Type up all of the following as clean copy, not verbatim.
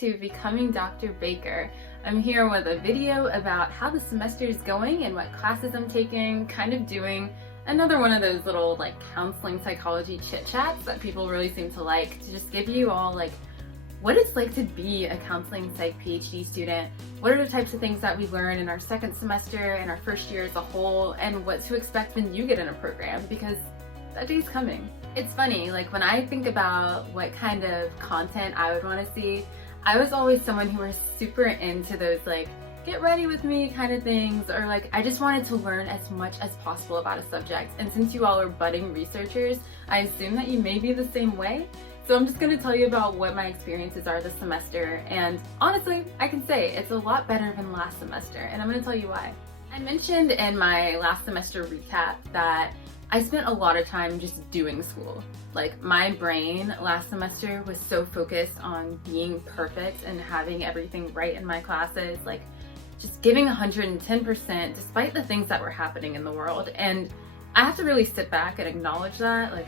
to Becoming Dr. Baker. I'm here with a video about how the semester is going and what classes I'm taking, kind of doing another one of those little like counseling psychology chit chats that people really seem to like, to just give you all like what it's like to be a counseling psych PhD student, what are the types of things that we learn in our second semester and our first year as a whole, and what to expect when you get in a program, because that day's coming. It's funny, like when I think about what kind of content I would want to see, I was always someone who was super into those like get ready with me kind of things, or like I just wanted to learn as much as possible about a subject. And since you all are budding researchers, I assume that you may be the same way. So I'm just going to tell you about what my experiences are this semester, and honestly, I can say it's a lot better than last semester, and I'm going to tell you why. I mentioned in my last semester recap that I spent a lot of time just doing school. Like my brain last semester was so focused on being perfect and having everything right in my classes, like just giving 110% despite the things that were happening in the world. And I have to really sit back and acknowledge that. Like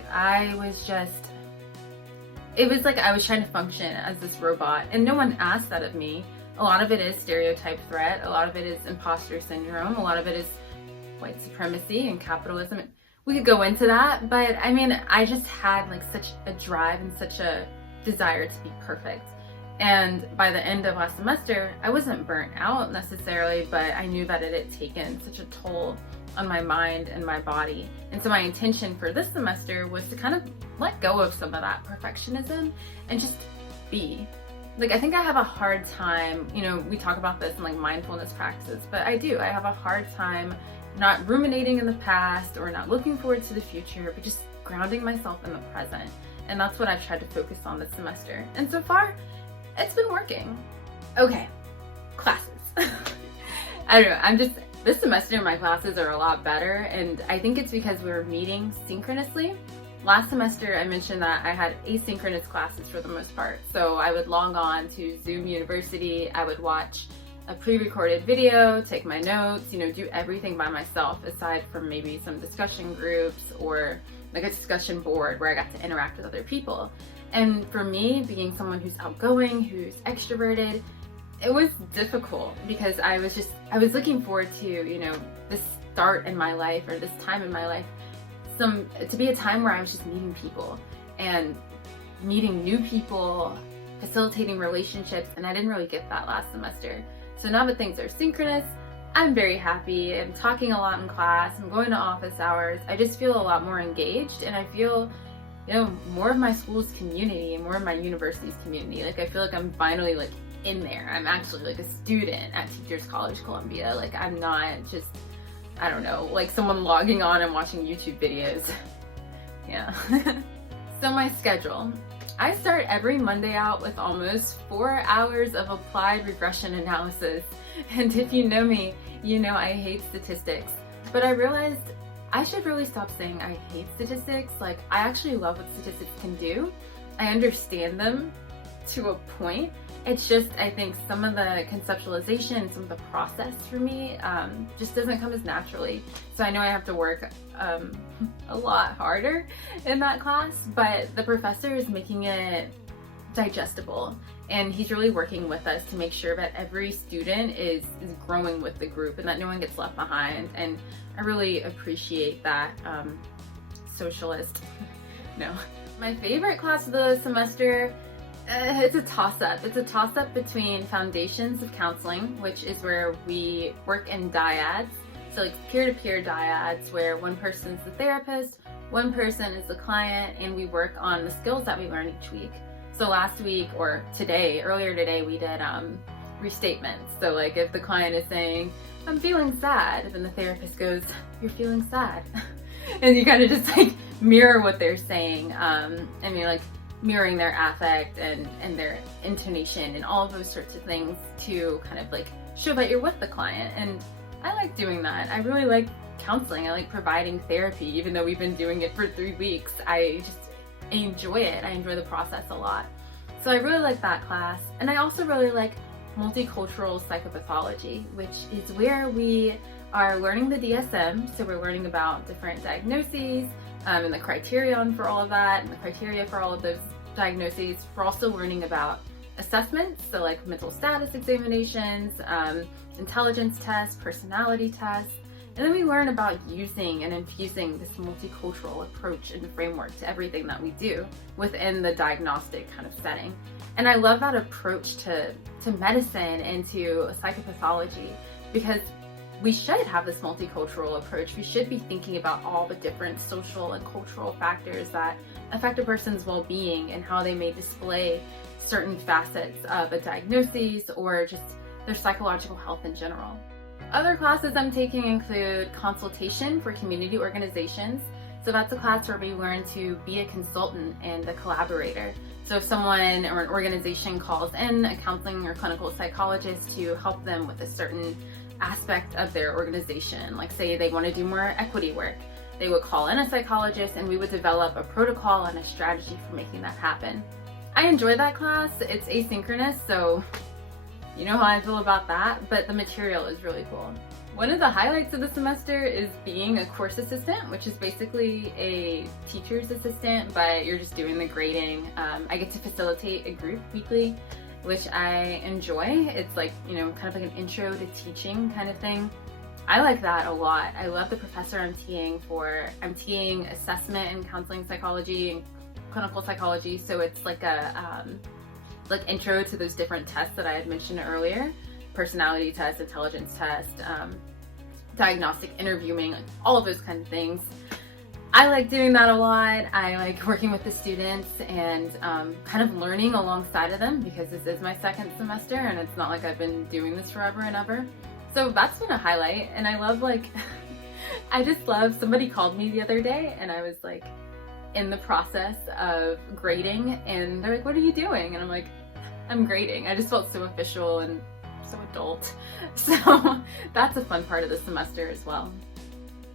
it was like I was trying to function as this robot, and no one asked that of me. A lot of it is stereotype threat, a lot of it is imposter syndrome, a lot of it is white supremacy and capitalism. We could go into that, but I mean, I just had like such a drive and such a desire to be perfect. And by the end of last semester, I wasn't burnt out necessarily, but I knew that it had taken such a toll on my mind and my body. And so my intention for this semester was to kind of let go of some of that perfectionism and just be. Like, I think I have a hard time, you know, we talk about this in like mindfulness practices, but I have a hard time not ruminating in the past or not looking forward to the future, but just grounding myself in the present. And that's what I've tried to focus on this semester. And so far, it's been working. Okay, classes. I don't know, this semester my classes are a lot better, and I think it's because we're meeting synchronously. Last semester I mentioned that I had asynchronous classes for the most part. So I would log on to Zoom University, I would watch a pre-recorded video, take my notes, you know, do everything by myself aside from maybe some discussion groups or like a discussion board where I got to interact with other people. And for me, being someone who's outgoing, who's extroverted, it was difficult because I was looking forward to, you know, this start in my life or this time in my life, to be a time where I was just meeting people and meeting new people, facilitating relationships, and I didn't really get that last semester. So now that things are synchronous, I'm very happy. I'm talking a lot in class, I'm going to office hours. I just feel a lot more engaged, and I feel, you know, more of my school's community and more of my university's community. Like I feel like I'm finally like in there. I'm actually like a student at Teachers College Columbia. Like I'm not just, I don't know, like someone logging on and watching YouTube videos. Yeah. So my schedule. I start every Monday out with almost 4 hours of applied regression analysis. And if you know me, you know I hate statistics. But I realized I should really stop saying I hate statistics. Like, I actually love what statistics can do. I understand them to a point. It's just, I think some of the conceptualization, some of the process for me just doesn't come as naturally. So I know I have to work a lot harder in that class, but the professor is making it digestible, and he's really working with us to make sure that every student is growing with the group and that no one gets left behind. And I really appreciate that. Socialist. No. My favorite class of the semester, it's a toss-up. It's a toss-up between Foundations of Counseling, which is where we work in dyads. So like peer-to-peer dyads, where one person's the therapist, one person is the client, and we work on the skills that we learn each week. So last week, or earlier today, we did restatements. So like if the client is saying, I'm feeling sad, then the therapist goes, you're feeling sad. And you kind of just like mirror what they're saying. And you're like mirroring their affect and their intonation and all of those sorts of things to kind of like show that you're with the client. And I like doing that. I really like counseling. I like providing therapy, even though we've been doing it for 3 weeks. I enjoy it. I enjoy the process a lot. So I really like that class. And I also really like multicultural psychopathology, which is where we are learning the DSM. So we're learning about different diagnoses and the criterion for all of that and the criteria for all of those diagnoses. We're also learning about assessments, so like mental status examinations, intelligence tests, personality tests, and then we learn about using and infusing this multicultural approach and framework to everything that we do within the diagnostic kind of setting. And I love that approach to medicine and to psychopathology, because we should have this multicultural approach. We should be thinking about all the different social and cultural factors that affect a person's well-being and how they may display certain facets of a diagnosis or just their psychological health in general. Other classes I'm taking include Consultation for community organizations. So that's a class where we learn to be a consultant and a collaborator. So if someone or an organization calls in a counseling or clinical psychologist to help them with a certain aspect of their organization, like say they want to do more equity work, they would call in a psychologist and we would develop a protocol and a strategy for making that happen. I enjoy that class. It's asynchronous, so you know how I feel about that, but the material is really cool. One of the highlights of the semester is being a course assistant, which is basically a teacher's assistant, but you're just doing the grading. I get to facilitate a group weekly, which I enjoy. It's like, you know, kind of like an intro to teaching kind of thing. I like that a lot. I love the professor I'm teeing for. I'm teeing assessment and counseling psychology and clinical psychology, so it's like a like intro to those different tests that I had mentioned earlier: personality test, intelligence test, diagnostic interviewing, like all of those kind of things. I like doing that a lot. I like working with the students and kind of learning alongside of them, because this is my second semester and it's not like I've been doing this forever and ever. So that's been a highlight. And I love, like, I just love, somebody called me the other day and I was like in the process of grading and they're like, "What are you doing?" And I'm like, "I'm grading." I just felt so official and so adult. So that's a fun part of the semester as well.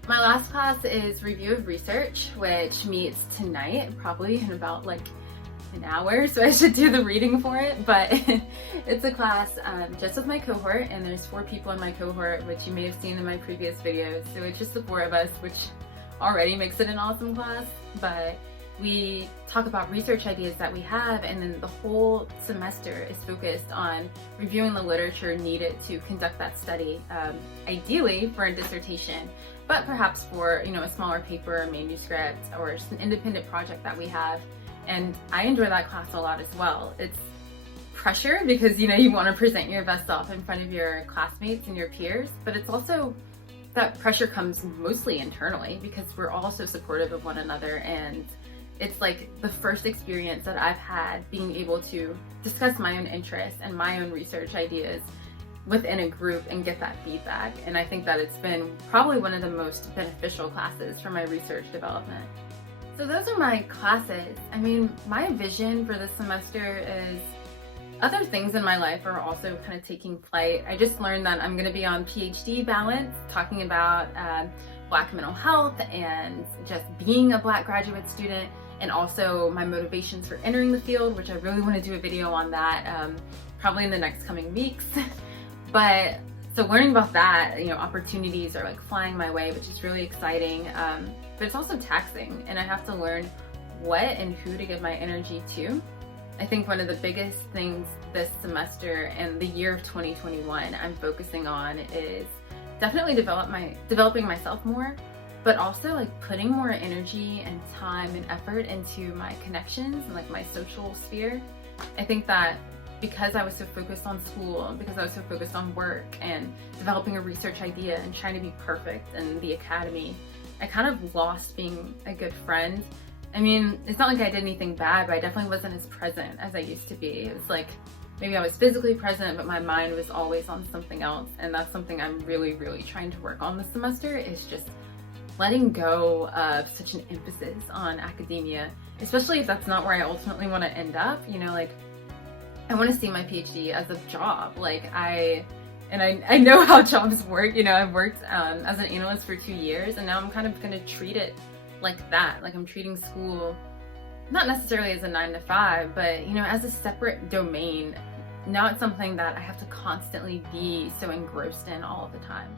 My last class is Review of Research, which meets tonight, probably in about like an hour, so I should do the reading for it, but it's a class just with my cohort, and there's 4 people in my cohort, which you may have seen in my previous videos, so it's just the 4 of us, which already makes it an awesome class. But we talk about research ideas that we have, and then the whole semester is focused on reviewing the literature needed to conduct that study, ideally for a dissertation, but perhaps for, you know, a smaller paper, a manuscript, or just an independent project that we have. And I enjoy that class a lot as well. It's pressure because, you know, you want to present your best self in front of your classmates and your peers, but it's also that pressure comes mostly internally because we're all so supportive of one another, and it's like the first experience that I've had being able to discuss my own interests and my own research ideas within a group and get that feedback. And I think that it's been probably one of the most beneficial classes for my research development. So those are my classes. I mean, my vision for this semester is other things in my life are also kind of taking flight. I just learned that I'm going to be on PhD balance, talking about Black mental health and just being a Black graduate student, and also my motivations for entering the field, which I really want to do a video on that probably in the next coming weeks. But so learning about that, you know, opportunities are like flying my way, which is really exciting. But it's also taxing, and I have to learn what and who to give my energy to. I think one of the biggest things this semester and the year of 2021 I'm focusing on is definitely developing myself more, but also like putting more energy and time and effort into my connections and like my social sphere. I think that because I was so focused on school, because I was so focused on work and developing a research idea and trying to be perfect in the academy, I kind of lost being a good friend. I mean, it's not like I did anything bad, but I definitely wasn't as present as I used to be. It was like maybe I was physically present, but my mind was always on something else. And that's something I'm really, really trying to work on this semester, is just letting go of such an emphasis on academia, especially if that's not where I ultimately want to end up. You know, like, I want to see my PhD as a job. Like I know how jobs work. You know, I've worked as an analyst for 2 years, and now I'm kind of going to treat it like that. Like I'm treating school not necessarily as a 9-to-5, but, you know, as a separate domain, not something that I have to constantly be so engrossed in all of the time.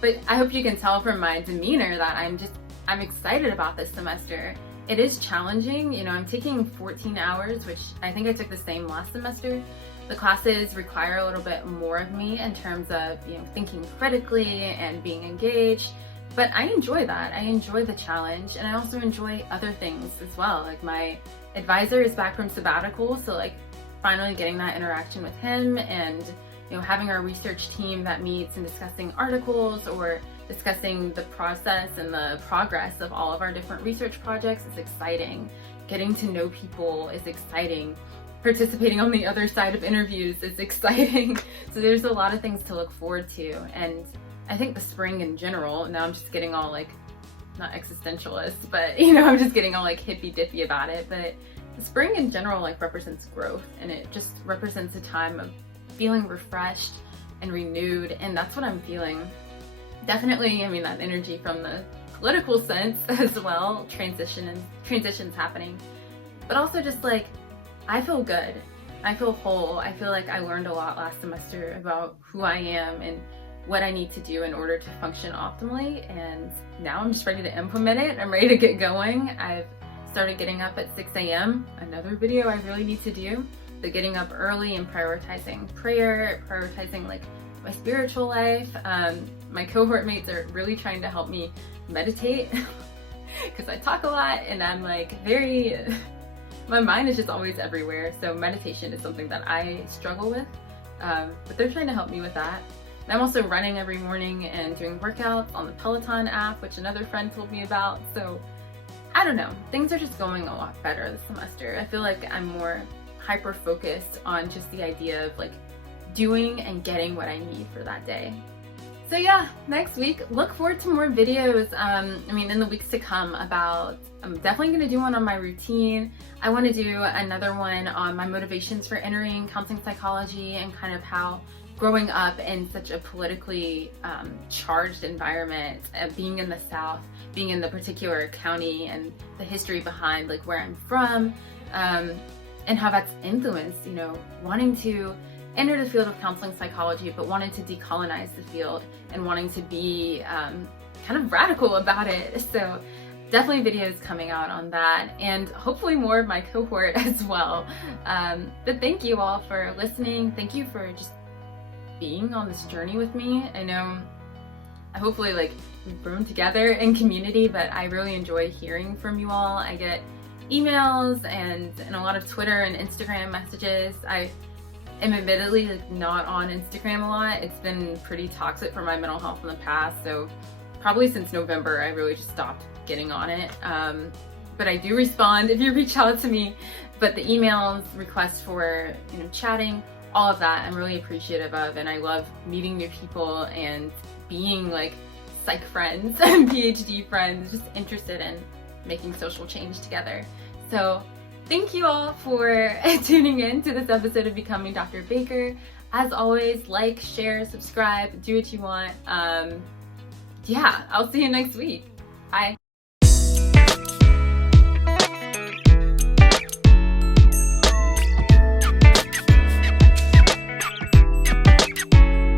But I hope you can tell from my demeanor that I'm excited about this semester, it is challenging. You know, I'm taking 14 hours, which I think I took the same last semester. The classes require a little bit more of me in terms of, you know, thinking critically and being engaged. But I enjoy that. I enjoy the challenge, and I also enjoy other things as well. Like, my advisor is back from sabbatical, so like finally getting that interaction with him, and you know, having our research team that meets and discussing articles or discussing the process and the progress of all of our different research projects is exciting. Getting to know people is exciting. Participating on the other side of interviews is exciting. So there's a lot of things to look forward to, and I think the spring in general, now I'm just getting all like, not existentialist, but you know, I'm just getting all like hippy dippy about it, but the spring in general like represents growth, and it just represents a time of feeling refreshed and renewed, and that's what I'm feeling. Definitely, I mean, that energy from the political sense as well, transitions happening, but also just like, I feel good. I feel whole. I feel like I learned a lot last semester about who I am and what I need to do in order to function optimally, and now I'm just ready to implement it. I'm ready to get going. I've started getting up at 6 a.m. Another video I really need to do. So getting up early and prioritizing prayer, prioritizing like my spiritual life. My cohort mates are really trying to help me meditate because I talk a lot and I'm like my mind is just always everywhere. So meditation is something that I struggle with, but they're trying to help me with that. I'm also running every morning and doing workouts on the Peloton app, which another friend told me about. So I don't know, things are just going a lot better this semester. I feel like I'm more hyper-focused on just the idea of like doing and getting what I need for that day. So yeah, next week, look forward to more videos, in the weeks to come I'm definitely going to do one on my routine. I want to do another one on my motivations for entering counseling psychology and kind of how growing up in such a politically charged environment, being in the South, being in the particular county, and the history behind like where I'm from, and how that's influenced, you know, wanting to enter the field of counseling psychology, but wanting to decolonize the field and wanting to be kind of radical about it. So definitely videos coming out on that, and hopefully more of my cohort as well. But thank you all for listening. Thank you for just being on this journey with me. I know hopefully like we've grown together in community, but I really enjoy hearing from you all. I get emails and a lot of Twitter and Instagram messages. I am admittedly like not on Instagram a lot. It's been pretty toxic for my mental health in the past, so probably since November I really just stopped getting on it. But I do respond if you reach out to me. But the emails, requests for, you know, chatting, all of that I'm really appreciative of, and I love meeting new people and being like psych friends and PhD friends, just interested in making social change together. So thank you all for tuning in to this episode of Becoming Dr. Baker. As always, like, share, subscribe, do what you want. Yeah, I'll see you next week. Bye.